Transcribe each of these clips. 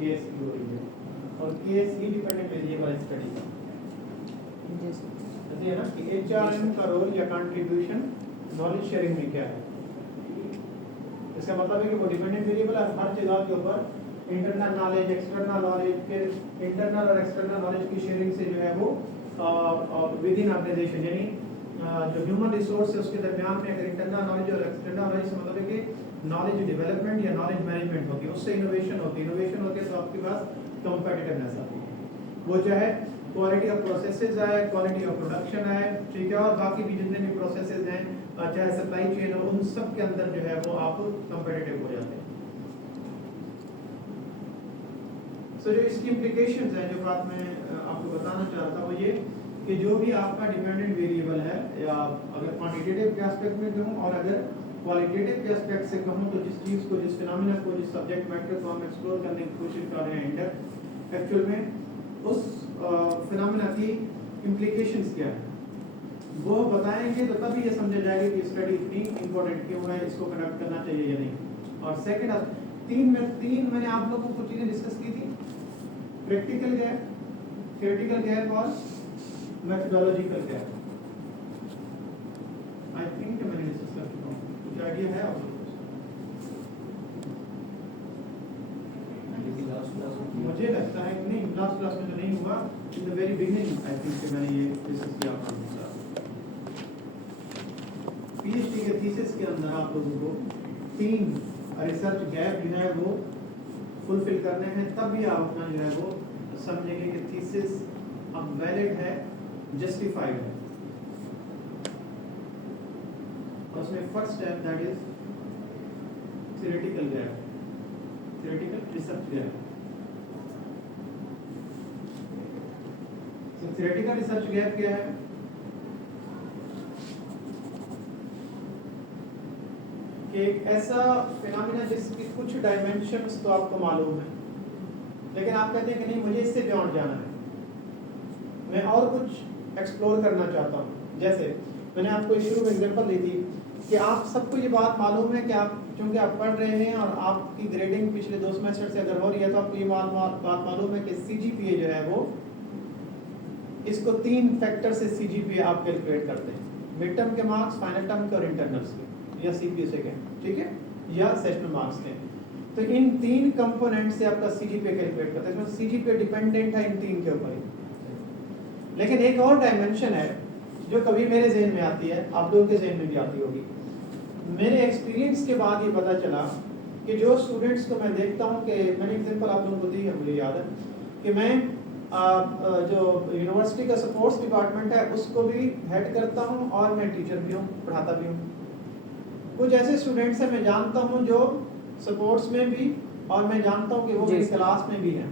Case की हो रही है और केस ही डिपेंडेंट वेरिएबल स्टडी का जैसे है ना कि एचआरएम का रोल या कंट्रीब्यूशन नॉलेज शेयरिंग में क्या है। इसका मतलब है कि वो डिपेंडेंट वेरिएबल है हर जगह के ऊपर इंटरनल नॉलेज एक्सटर्नल नॉलेज फिर इंटरनल और एक्सटर्नल नॉलेज की शेयरिंग से जो है वो विद इन ऑर्गेनाइजेशन यानी जो ह्यूमन रिसोर्स है उसके दरमियान में अगर इंटरनल नॉलेज और एक्सटर्नल नॉलेज से मतलब है कि नॉलेज डेवलपमेंट या नॉलेज मैनेजमेंट होती है उससे इनोवेशन होती है तो आपके पास कॉम्पिटिटिवनेस आती है। वो चाहे क्वालिटी ऑफ प्रोसेसेस आए क्वालिटी ऑफ प्रोडक्शन आए ठीक है और बाकी भी जितने भी प्रोसेसेस हैं चाहे सप्लाई चेन हो उन सब के अंदर जो है वो आप कॉम्पिटिटिव हो जाते हैं। सो जो इसकी इम्प्लीकेशंस हैं जो बात मैं आपको बताना चाहता था वो ये कि जो भी आपका डिपेंडेंट वेरिएबल है या अगर क्वांटिटेटिव के एस्पेक्ट में कहूँ और अगर क्वालिटेटिव के एस्पेक्ट से कहूँ तो जिस चीज़ को जिस फिनोमेना को जिस सब्जेक्ट मैटर को हम एक्सप्लोर करने की कोशिश कर रहे हैं इंटर एक्चुअल में उस फिनोमेना की इम्प्लीकेशंस क्या है वो बताएंगे तो तभी ये समझा जाएगा कि स्टडी इतनी इंपॉर्टेंट क्यों है इसको कंडक्ट करना चाहिए या नहीं। और सेकंड तीन मैंने आप लोगों को चीज़ें डिस्कस की थी प्रैक्टिकल गैप थ्योरेटिकल गैप और मेथोडोलॉजिकल गैप। आई थिंक मैंने डिस्कस कर चुका हूँ कुछ आइडिया है आप लोगों को? मुझे लगता है कि नहीं लास्ट क्लास में तो नहीं हुआ in the very beginning I think मैंने ये डिस्कस किया आपके साथ। पीएचडी के थीसिस के अंदर आप लोगों को 3 रिसर्च गैप जो है वो फुलफिल करने हैं तब भी आप अपना जो है वो समझेंगे कि थीसिस अब वैलिड है जस्टिफाइड है। और उसमें first step that is theoretical gap theoretical research gap. तो थ्योरेटिकल रिसर्च गैप क्या है? कि एक ऐसा फिनोमेना जिसकी कुछ डायमेंशंस तो आपको मालूम है लेकिन आप कहते हैं कि नहीं मुझे इससे बियॉन्ड जाना है मैं और कुछ एक्सप्लोर करना चाहता हूँ। जैसे मैंने आपको शुरू में एग्जांपल दी थी कि आप सबको ये बात मालूम है कि आप चूंकि आप पढ़ रहे हैं और आपकी ग्रेडिंग पिछले 2 सेमेस्टर से अगर हो रही है तो आपको ये बात मालूम है कि सीजीपीए जो है वो इसको 3 फैक्टर से सीजीपीए आप कैलकुलेट करते हैं मिड टर्म के मार्क्स फाइनल टर्म के और इंटरनल्स के या सीपीएस के ठीक है या सेशनल मार्क्स के। तो इन 3 कंपोनेंट से आपका सीजीपीए कैलकुलेट करते हैं। सीजीपीए डिपेंडेंट है इन 3 के ऊपर ही। लेकिन एक और डायमेंशन है जो कभी मेरे ज़हन में आती है आप लोगों के ज़हन में भी आती होगी। मेरे एक्सपीरियंस के बाद ये पता चला कि जो स्टूडेंट्स को मैं देखता हूँ कि मैंने एग्जांपल आप लोगों को दी है मुझे याद है कि मैं जो यूनिवर्सिटी का स्पोर्ट्स डिपार्टमेंट है उसको भी हेड करता हूँ और मैं टीचर भी हूँ पढ़ाता भी हूँ। कुछ ऐसे स्टूडेंट्स हैं मैं जानता हूँ जो स्पोर्ट्स में भी और मैं जानता हूँ कि वो मेरी क्लास में भी हैं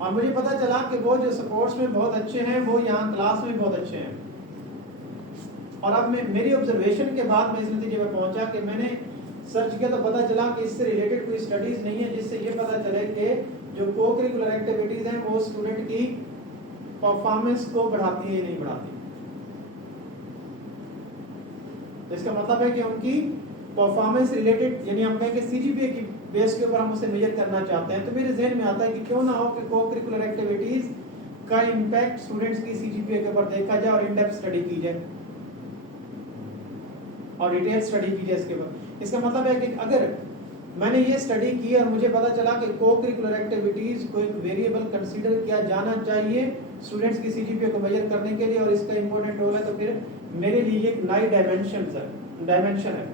और मुझे पता चला कि वो जो स्पोर्ट्स में बहुत अच्छे हैं वो यहाँ क्लास में बहुत अच्छे हैं। और अब मेरी ऑब्जर्वेशन के बाद मैं इस नतीजे पर पहुंचा कि मैंने सर्च किया तो पता चला कि इससे रिलेटेड कोई स्टडीज नहीं है जिससे ये पता चले कि जो को करिकुलर एक्टिविटीज हैं वो स्टूडेंट की परफॉर्मेंस को बढ़ाती है या नहीं बढ़ाती। तो इसका मतलब है कि उनकी परफॉर्मेंस रिलेटेड यानी हम कहें कि सीजीपीए की बेस के ऊपर हम उसे मेजर करना चाहते हैं तो मेरे ज़हन में आता है कि क्यों ना हो कि को करिकुलर एक्टिविटीज का इम्पैक्ट स्टूडेंट्स की सीजीपीए के ऊपर देखा जाए और इन डेप्थ स्टडी की जाए और डिटेल स्टडी की जाए इसके ऊपर। इसका मतलब है कि अगर मैंने ये स्टडी की और मुझे पता चला कि को करिकुलर एक्टिविटीज को एक वेरिएबल कंसीडर किया जाना चाहिए स्टूडेंट्स की सीजीपीए को मेजर करने के लिए और इसका इंपॉर्टेंट रोल है तो फिर मेरे लिए एक नई डायमेंशन है।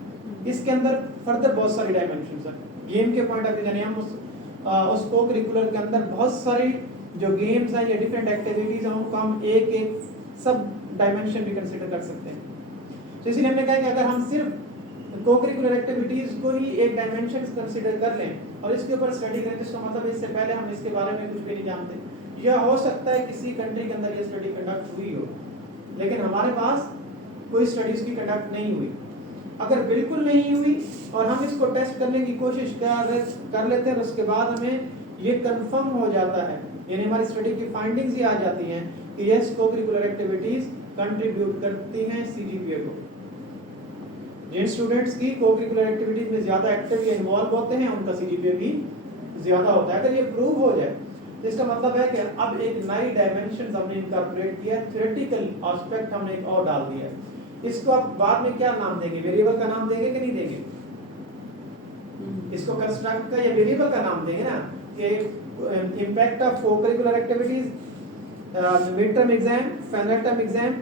इसके अंदर फर्दर बहुत सारी डायमेंशन है गेम के पॉइंट ऑफ व्यू यानी हम उस को करिकुलर के अंदर बहुत सारी जो गेम्स हैं या डिफरेंट एक्टिविटीज हैं उनको हम एक सब डायमेंशन भी कंसीडर कर सकते हैं। तो इसलिए हमने कहा कि अगर हम सिर्फ को करिकुलर एक्टिविटीज को ही एक डायमेंशन कंसीडर कर लें और इसके ऊपर स्टडी करें तो इसका मतलब इससे पहले हम इसके बारे में कुछ भी नहीं जानते। यह हो सकता है किसी कंट्री के अंदर ये स्टडी कंडक्ट हुई हो लेकिन हमारे पास कोई स्टडीज की कंडक्ट नहीं हुई। अगर बिल्कुल नहीं हुई और हम इसको टेस्ट करने की कोशिश कर लेते हैं उसके बाद हमें ये कंफर्म हो जाता है यानी हमारी स्टडी की फाइंडिंग्स ये आ जाती हैं कि यस को करिकुलर एक्टिविटीज कंट्रीब्यूट करती हैं सीजीपीए को। जिन स्टूडेंट्स की को करिकुलर एक्टिविटीज में ज्यादा एक्टिव या इन्वॉल्व होते हैं उनका सीजीपीए भी ज्यादा होता है। अगर ये प्रूव हो जाए तो इसका मतलब है कि अब एक नई डायमेंशन हमने इनकॉर्पोरेट किया, थ्योरेटिकल एस्पेक्ट हमने एक और डाल दिया। इसको आप बाद में क्या नाम देंगे, वेरिएबल का नाम देंगे कि नहीं देंगे? इसको कंस्ट्रक्ट का या वेरिएबल का नाम देंगे ना, कि impact of co-curricular activities, mid term exam, final term exam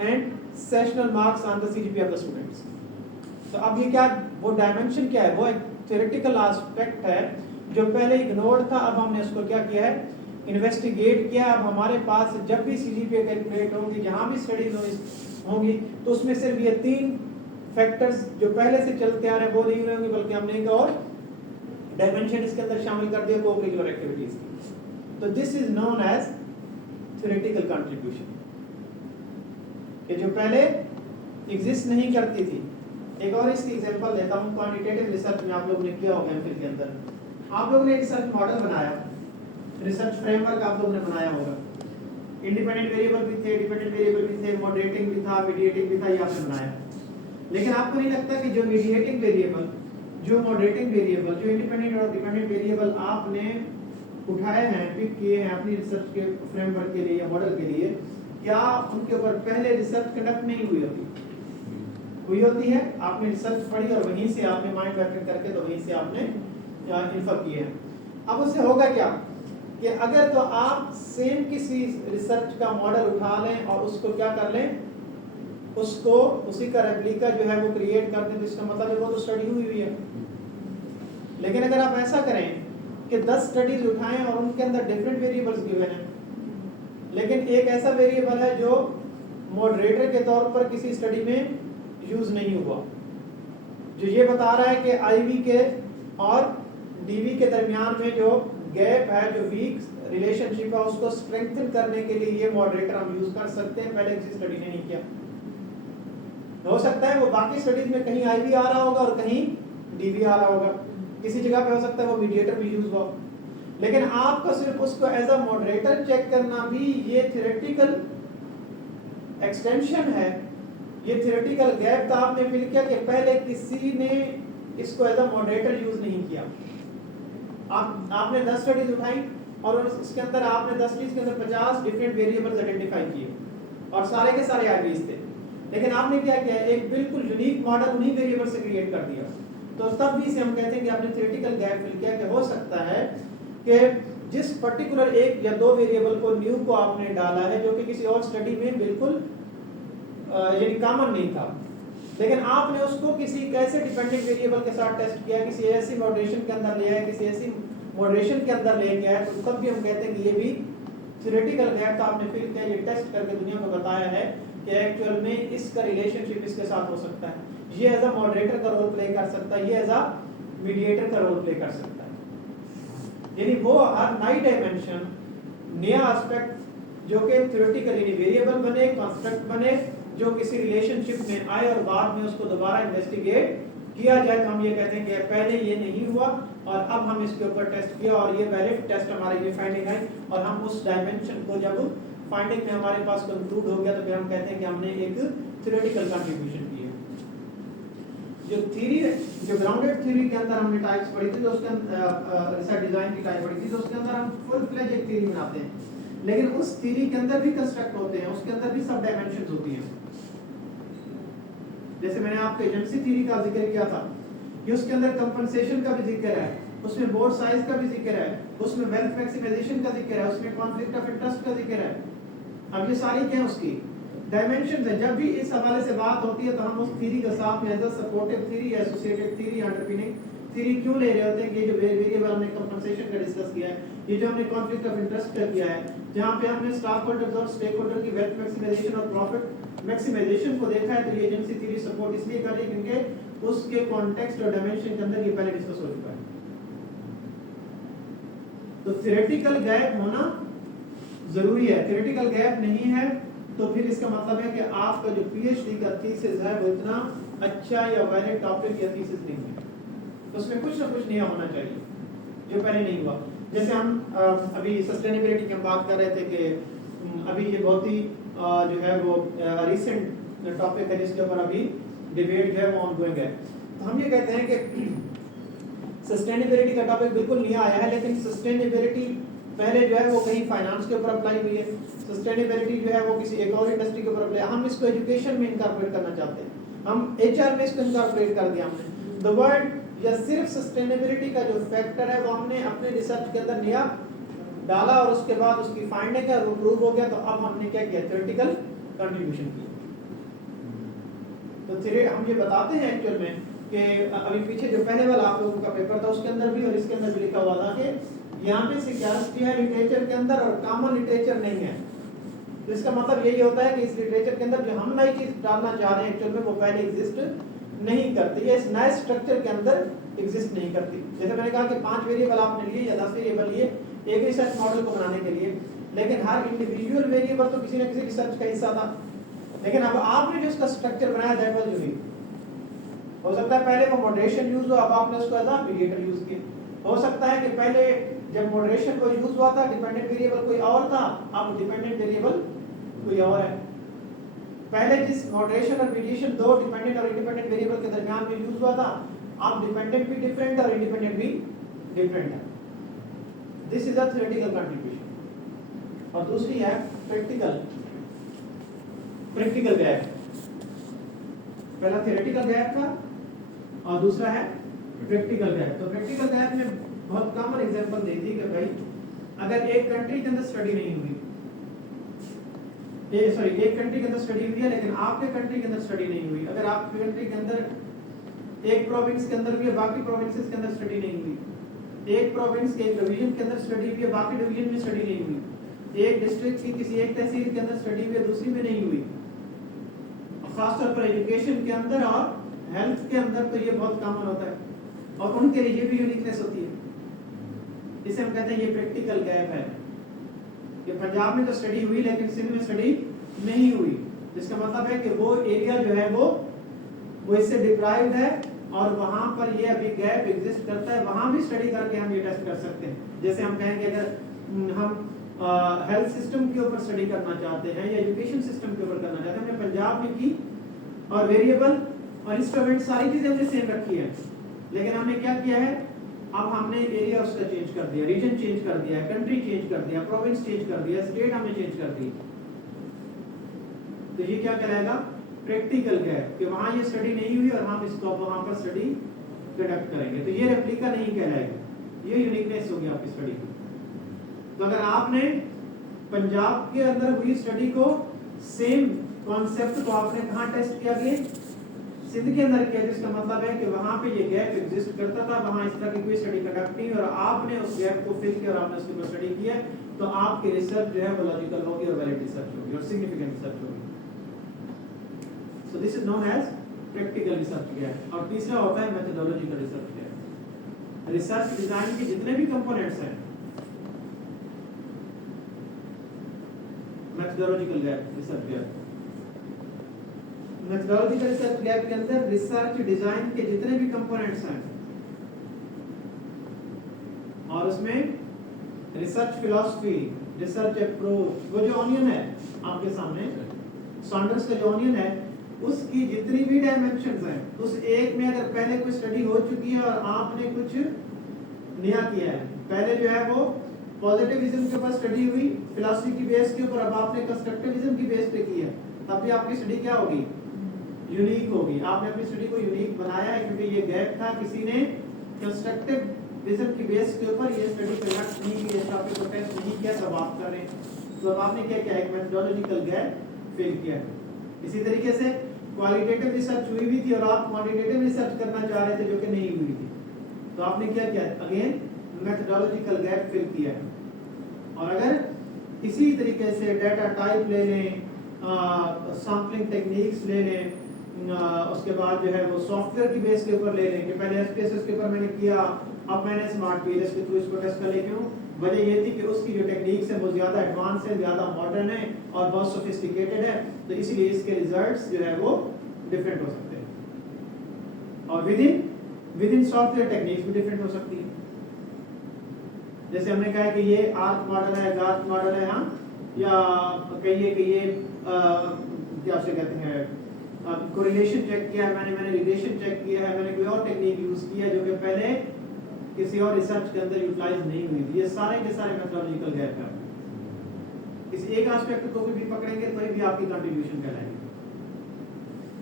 and sessional marks on the CGPA of the students. तो अब ये क्या, वो डायमेंशन क्या है, वो एक थ्योरेटिकल एस्पेक्ट है जो पहले इग्नोर्ड था, अब हमने उसको क्या किया है, इन्वेस्टिगेट किया। अब हमारे पास जब भी सीजीपीए कैलकुलेट होगी, जहां भी स्टडीज होंगी, तो उसमें सिर्फ ये 3 फैक्टर्स जो पहले से चलते आ रहे हैं वो नहीं होंगे, बल्कि हमने एक और डायमेंशन इसके अंदर शामिल कर दिया को-करिकुलर एक्टिविटीज की। तो this is known as theoretical contribution, कि जो पहले एग्जिस्ट नहीं करती थी। एक और इसकी एग्जांपल देता हूं, क्वांटिटेटिव रिसर्च में आप लोगों ने किया होगा एमफिल के अंदर, आप लोगों ने एक रिसर्च मॉडल बनाया, रिसर्च फ्रेमवर्क आप लोगों ने बनाया होगा, इंडिपेंडेंट वेरिएबल भी थे, डिपेंडेंट वेरिएबल भी थे, मॉडरेटिंग भी था, मीडिएटिंग भी था, ये आपने बनाया। लेकिन आपको नहीं लगता कि जो मीडिएटिंग वेरिएबल, जो मॉडरेटिंग वेरिएबल, जो इंडिपेंडेंट और डिपेंडेंट वेरिएबल आपने उठाए हैं, पिक किए हैं अपनी रिसर्च के फ्रेमवर्क के लिए या मॉडल के लिए, क्या उनके ऊपर पहले रिसर्च कंडक्ट नहीं हुई होती? हुई होती है। आपने रिसर्च पढ़ी और वहीं से आपने माइंड मैपिंग करके तो वहीं से आपने इन्फर किए हैं। अब उससे होगा क्या कि अगर तो आप सेम किसी रिसर्च का मॉडल उठा लें और उसको क्या कर लें, उसको उसी का रेप्लिका जो है वो क्रिएट कर दें, तो इसका मतलब है वो तो स्टडी हुई है। लेकिन अगर आप ऐसा करें कि 10 स्टडीज उठाएं और उनके अंदर डिफरेंट वेरिएबल्स गिवन हैं, लेकिन एक ऐसा वेरिएबल है जो मॉडरेटर के तौर पर किसी स्टडी में यूज नहीं हुआ, जो ये बता रहा है कि आईवी के और डीवी के दरमियान में जो गैप है, जो वीक रिलेशनशिप है, उसको स्ट्रेंथन करने के लिए ये मॉडरेटर हम यूज कर सकते हैं, पहले किसी स्टडी ने नहीं किया। हो सकता है वो बाकी स्टडीज में कहीं आईवी आ रहा होगा और कहीं डीवी आ रहा होगा, किसी जगह पे हो सकता है वो मीडिएटर भी यूज हुआ, लेकिन आपको सिर्फ उसको एज अ मॉडरेटर चेक करना भी ये थ्योरेटिकल एक्सटेंशन है, ये थ्योरेटिकल गैप था आपने फिल किया कि पहले किसी ने इसको एज अ मॉडरेटर यूज नहीं किया। आपने 10 स्टडीज उठाई और इसके अंदर आपने 10 स्टडीज के अंदर 50 डिफरेंट वेरिएबल्स आइडेंटिफाई किए और सारे के सारे आईवीज थे, लेकिन आपने क्या किया, एक बिल्कुल यूनिक मॉडल उन्हीं वेरिएबल से क्रिएट कर दिया। तो तब भी इसे हम कहते हैं कि आपने थ्योरेटिकल गैप फिल किया, कि हो सकता है कि जिस पर्टिकुलर 1 या 2 वेरिएबल को न्यू को आपने डाला है जो कि किसी और स्टडी में बिल्कुल यानी कॉमन नहीं था, लेकिन आपने उसको किसी कैसे डिपेंडेंट वेरिएबल के साथ टेस्ट किया, किसी ऐसी मॉडरेशन के अंदर ले आया, किसी ऐसी मॉडरेशन के अंदर ले गया है, तो तब भी हम कहते हैं कि ये भी थ्योरेटिकल गैप था, आपने फिर क्या ये टेस्ट करके दुनिया को बताया है कि एक्चुअल में इसका रिलेशनशिप इसके साथ हो सकता है, ये एज अ मॉडरेटर का रोल प्ले कर सकता है, ये एज अ मीडिएटर का रोल प्ले कर सकता है। यानी वो हर नई डायमेंशन, नया एस्पेक्ट जो कि थ्योरेटिकल यानी वेरिएबल बने, कंस्ट्रक्ट बने, जो किसी रिलेशनशिप में आए और बाद में उसको दोबारा इन्वेस्टिगेट किया जाए, तो हम ये कहते हैं कि पहले ये नहीं हुआ और अब हम इसके ऊपर टेस्ट किया और ये वैलिड टेस्ट हमारे ये फाइंडिंग आई, और हम उस डायमेंशन को जब फाइंडिंग में हमारे पास कंक्लूड हो गया तो फिर हम कहते हैं कि हमने एक थ्योरेटिकल कंट्रीब्यूशन की है। जो थ्योरी, जो ग्राउंडेड थ्योरी के अंदर हमने टाइप्स पढ़ी थी, तो उसके अंदर रिसर्च डिजाइन की टाइप पढ़ी थी, तो उसके अंदर हम फुल फ्लेज एक थ्योरी बनाते हैं, लेकिन उस थ्योरी के अंदर भी कंस्ट्रक्ट होते हैं, उसके अंदर भी सब डायमेंशंस होती हैं। जैसे मैंने आपको एजेंसी थ्योरी का जिक्र किया था कि उसके अंदर कंपनसेशन का भी जिक्र है, उसमें बोर्ड साइज का भी जिक्र है, उसमें वेल्थ मैक्सिमाइजेशन का जिक्र है, उसमें कॉन्फ्लिक्ट ऑफ इंटरेस्ट का जिक्र है। अब ये सारी क्या है उसकी डायमेंशंस है। जब भी इस हवाले से बात होती है तो हम उस थ्योरी के साथ में as a supportive theory, associated theory, underpinning theory क्यों ले रहे होते हैं कि जो वेरिएबल हमने कंपनसेशन का डिस्कस किया है, ये जो हमने कॉन्फ्लिक्ट ऑफ इंटरेस्ट का किया है, जहां पे हमने स्टॉक होल्डर्स और स्टेक होल्डर की वेल्थ मैक्सिमाइजेशन और प्रॉफिट मैक्सिमाइजेशन को देखा है, तो ये एजेंसी थ्योरी सपोर्ट इसलिए कर रही है क्योंकि उसके कॉन्टेक्स्ट और डायमेंशन के अंदर ये पहले डिस्कस हो चुका है। तो थ्योरेटिकल गैप होना जरूरी है, थ्योरेटिकल गैप नहीं है तो फिर इसका मतलब है कि आपका जो पीएचडी का थीसिस है वो इतना अच्छा या वैलिड टॉपिक या थीसिस नहीं है, तो उसमें कुछ ना कुछ नया होना चाहिए जो पहले नहीं हुआ। जैसे हम अभी सस्टेनेबिलिटी की हम बात कर रहे थे कि अभी ये बहुत ही जो है वो रिसेंट टॉपिक है जिसके ऊपर अभी डिबेट जो है वो ऑनगोइंग है। तो हम ये कहते हैं कि सस्टेनेबिलिटी का टॉपिक बिल्कुल नया आया है, लेकिन सस्टेनेबिलिटी पहले जो है वो कहीं फाइनेंस के ऊपर अप्लाई हुई है, सस्टेनेबिलिटी जो है वो किसी एक और इंडस्ट्री के ऊपर अप्लाई, हम इसको एजुकेशन में इनकॉर्पोरेट करना चाहते हैं, हम एचआर में इसको इनकॉर्पोरेट कर दिया हमने। द वर्ड या सिर्फ सस्टेनेबिलिटी का जो फैक्टर है वो हमने अपने रिसर्च के अंदर नया डाला और उसके बाद उसकी फाइंडिंग है वो प्रूव हो गया, तो अब हमने क्या किया, थ्योरेटिकल कंट्रीब्यूशन किया। तो फिर हम ये बताते हैं एक्चुअल में कि अभी पीछे जो पहले वाला आप लोगों का पेपर था उसके अंदर भी और इसके अंदर भी लिखा हुआ था कि यहाँ पे सिक्योरिटी है लिटरेचर के अंदर और कॉमन लिटरेचर नहीं है। तो इसका मतलब यही होता है कि इस लिटरेचर के अंदर जो हम नई चीज डालना चाह रहे हैं एक्चुअल में वो पहले एग्जिस्ट नहीं करती है, इस नए स्ट्रक्चर के अंदर एग्जिस्ट नहीं करती। जैसे मैंने कहा कि 5 वेरिएबल आपने लिए या 10 वेरिएबल लिए एक रिसर्च मॉडल को बनाने के लिए, लेकिन हर इंडिविजुअल वेरिएबल तो किसी न किसी रिसर्च का हिस्सा था, लेकिन अब आपने जो इसका स्ट्रक्चर बनाया दैट वाज यूनिक। हो सकता है पहले वो मॉडरेशन यूज हो, अब आपने उसको एज अ एग्रीगेटर यूज किया। हो सकता है कि पहले जब मॉडरेशन को यूज हुआ था डिपेंडेंट वेरिएबल कोई और था, अब डिपेंडेंट वेरिएबल कोई और है। पहले जिस मॉडरेशन और मीडिएशन दो डिपेंडेंट और इंडिपेंडेंट वेरिएबल के दरमियान में यूज हुआ था, अब डिपेंडेंट भी डिफरेंट और इंडिपेंडेंट भी डिफरेंट है। This is a theoretical contribution. और दूसरी है प्रैक्टिकल गैप। पहला थ्योरेटिकल गैप था और दूसरा है प्रैक्टिकल गैप। तो प्रैक्टिकल गैप में बहुत कॉमन एग्जांपल दे दी कि भाई अगर एक कंट्री के अंदर स्टडी नहीं हुई, एक कंट्री के अंदर स्टडी हुई है लेकिन आपके कंट्री के अंदर स्टडी नहीं हुई, अगर आपके कंट्री के अंदर एक प्रोविंस के अंदर भी है बाकी प्रोविंसेस के अंदर स्टडी नहीं हुई, एक प्रोविंस के एक डिवीजन के अंदर स्टडी हुई है बाकी डिवीजन में स्टडी नहीं हुई, एक डिस्ट्रिक्ट की किसी एक तहसील के अंदर स्टडी हुई है दूसरी में नहीं हुई, खासतौर पर एजुकेशन के अंदर और हेल्थ के अंदर तो ये बहुत कॉमन होता है और उनके लिए भी यूनिकनेस होती है। इसे हम कहते हैं ये प्रैक्टिकल गैप है कि पंजाब में तो स्टडी हुई लेकिन सिंध में स्टडी नहीं हुई, जिसका मतलब है कि वो एरिया जो है वो इससे डिप्राइव्ड है और वहां पर ये अभी गैप एग्जिस्ट करता है, वहां भी स्टडी करके हम ये टेस्ट कर सकते हैं। जैसे हम कहेंगे अगर हम हेल्थ सिस्टम के ऊपर स्टडी करना चाहते हैं या एजुकेशन सिस्टम के ऊपर करना चाहते हैं, हमने पंजाब में की और वेरिएबल और इंस्ट्रूमेंट सारी चीजें हमने सेम रखी है, लेकिन हमने क्या किया है, अब हमने एरिया उसका चेंज कर दिया, रीजन चेंज कर दिया, कंट्री चेंज कर दिया, प्रोविंस चेंज कर दिया, स्टेट हमने चेंज कर दी। तो ये क्या कहलाएगा, प्रैक्टिकल गैप, कि वहां ये स्टडी नहीं हुई और हम इसको वहां पर स्टडी कंडक्ट करेंगे, तो ये रेप्लिका नहीं कहलाएगा, ये यूनिकनेस होगी आपकी स्टडी की। तो अगर आपने पंजाब के अंदर हुई स्टडी को सेम कॉन्सेप्ट को आपने कहां टेस्ट किया, सिंध के अंदर किया, जिसका मतलब है कि वहां पे ये गैप एग्जिस्ट करता था, वहां इस तरह की कोई स्टडी कंडक्ट नहीं और आपने उस गैप को फिल किया और आपने उसके ऊपर स्टडी किया, तो आपकी रिसर्च जो है वो लॉजिकल होगी और वैलिड रिसर्च होगी और सिग्निफिकेंट रिसर्च होगी। So this is known as practical research gap. और तीसरा होता है methodological research gap. Research design के जितने भी कंपोनेंट्स हैं, methodological gap, research gap, methodological research gap के अंदर रिसर्च डिजाइन के जितने भी कंपोनेंट्स हैं और उसमें रिसर्च फिलॉसफी, रिसर्च अप्रोच, वो जो ऑनियन है आपके सामने, सॉन्डर्स का जो ऑनियन है, उसकी जितनी भी डायमेंशंस हैं, उस एक में अगर पहले कोई स्टडी हो चुकी है और आपने कुछ नया किया है, पहले जो है वो पॉजिटिविज्म के ऊपर स्टडी हुई फिलॉसफी की बेस के ऊपर, अब आपने कंस्ट्रक्टिविज्म की बेस पे की है, तब भी आपकी स्टडी क्या होगी, यूनिक होगी। आपने अपनी स्टडी को यूनिक बनाया है क्योंकि ये गैप था, किसी ने कंस्ट्रक्टिव विजन की बेस के ऊपर ये स्टडी कंडक्ट नहीं की, इस टॉपिक को टेस्ट नहीं किया, तब आप कर रहे हैं, तो अब आपने क्या किया, एक मेथोडोलॉजिकल गैप फिल किया। इसी तरीके से क्वालिटेटिव रिसर्च हुई भी थी और आप क्वांटिटेटिव रिसर्च करना चाह रहे थे जो कि नहीं हुई थी, तो आपने क्या किया, अगेन मेथोडोलॉजिकल गैप फिल किया। और अगर इसी तरीके से डाटा टाइप ले लें, सैम्पलिंग टेक्निक्स ले लें, उसके बाद जो है वो सॉफ्टवेयर की बेस के ऊपर ले लें कि पहले एसपीएसएस के ऊपर मैंने किया, अब मैंने स्मार्ट पीएलएस के थ्रू इसको टेस्ट कर ले, क्यों, वजह ये थी कि उसकी जो टेक्निक्स है वो ज्यादा एडवांस है, ज्यादा मॉडर्न है और बहुत सोफिस्टिकेटेड है, तो इसलिए इसके रिजल्ट्स जो है वो डिफरेंट हो सकते हैं और विद इन सॉफ्टवेयर टेक्निक्स भी डिफरेंट हो सकती है। जैसे हमने कहा कि ये आर्क मॉडल है, गार्क मॉडल है, हाँ, या कहिए कि ये क्या से कहते हैं, कोरिलेशन चेक किया है मैंने रिलेशन चेक किया है, मैंने कोई और टेक्निक यूज किया है जो कि पहले किसी और रिसर्च के अंदर यूटिलाइज नहीं हुई थी। ये सारे के सारे मेथोडोलॉजिकल गैप है। किसी एक एस्पेक्ट को भी पकड़ेंगे तो भी आपकी कंट्रीब्यूशन कहलाएगी।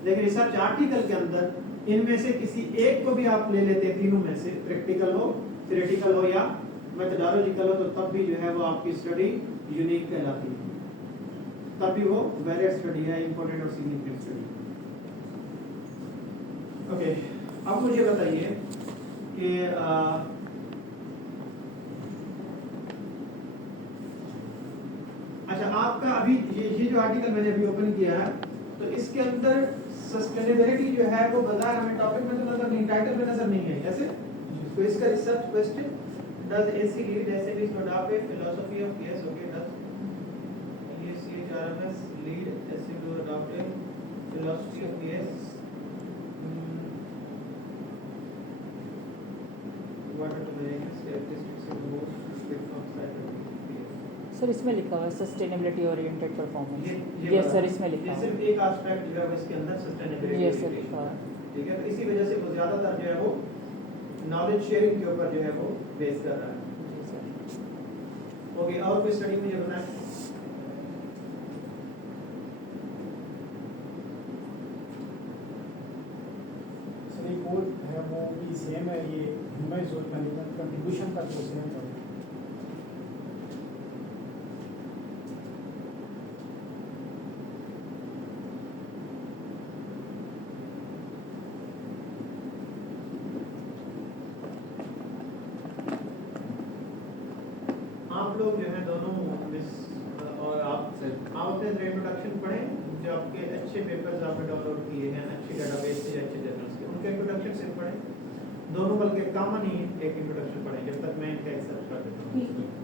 लेकिन रिसर्च आर्टिकल के अंदर इनमें से किसी एक को भी आप ले लेते हैं, तीनों में से, प्रैक्टिकल हो, थ्योरेटिकल हो या मेथोडोलॉजिकल हो, तो तब भी जो है वो आपकी स्टडी यूनिक कहलाती है, तब भी वो वैलिड स्टडी है, इंपॉर्टेंट और सिग्निफिकेंट स्टडी। ओके, अब मुझे बताइए कि अच्छा, आपका अभी ये जो आर्टिकल मैंने अभी ओपन किया है, तो इसके अंदर सस्टेनेबिलिटी जो है वो बाजार हमें टॉपिक में तो नजर नहीं, टाइटल में नजर नहीं है ऐसे। तो इसका research question, does AC lead SABs to adopt a philosophy of yes, okay, does ECHRMS lead SAB to adopt a philosophy of yes, what are the characteristics of most platforms that sir इसमें लिखा हुआ है sustainability oriented performance. ये yes sir, इसमें लिखा ये हुआ सिर्फ एक एस्पेक्ट जो है इसके अंदर सस्टेनेबिलिटी, यस सर लिखा हुआ है। ठीक है। तो इसी वजह से वो ज्यादातर जो है वो नॉलेज शेयरिंग के ऊपर जो है वो बेस कर रहा है। जी सर। ओके, और कोई स्टडी मुझे बताएं। सर एक और है वो भी सेम है, ये ह्यूमन रिसोर्स मैनेजमेंट कंट्रीब्यूशन का तो सेम है। आप लोग जो है दोनों मिस और आप अपने इंट्रोडक्शन पढ़ें, जो आपके अच्छे पेपर्स आपने डाउनलोड किए हैं अच्छे डेटाबेस से, अच्छे जर्नल्स के, उनके इंट्रोडक्शन से पढ़ें दोनों, बल्कि कॉमन ही एक इंट्रोडक्शन पढ़ें जब तक मैं इनका एक्सेप्ट कर देता हूँ।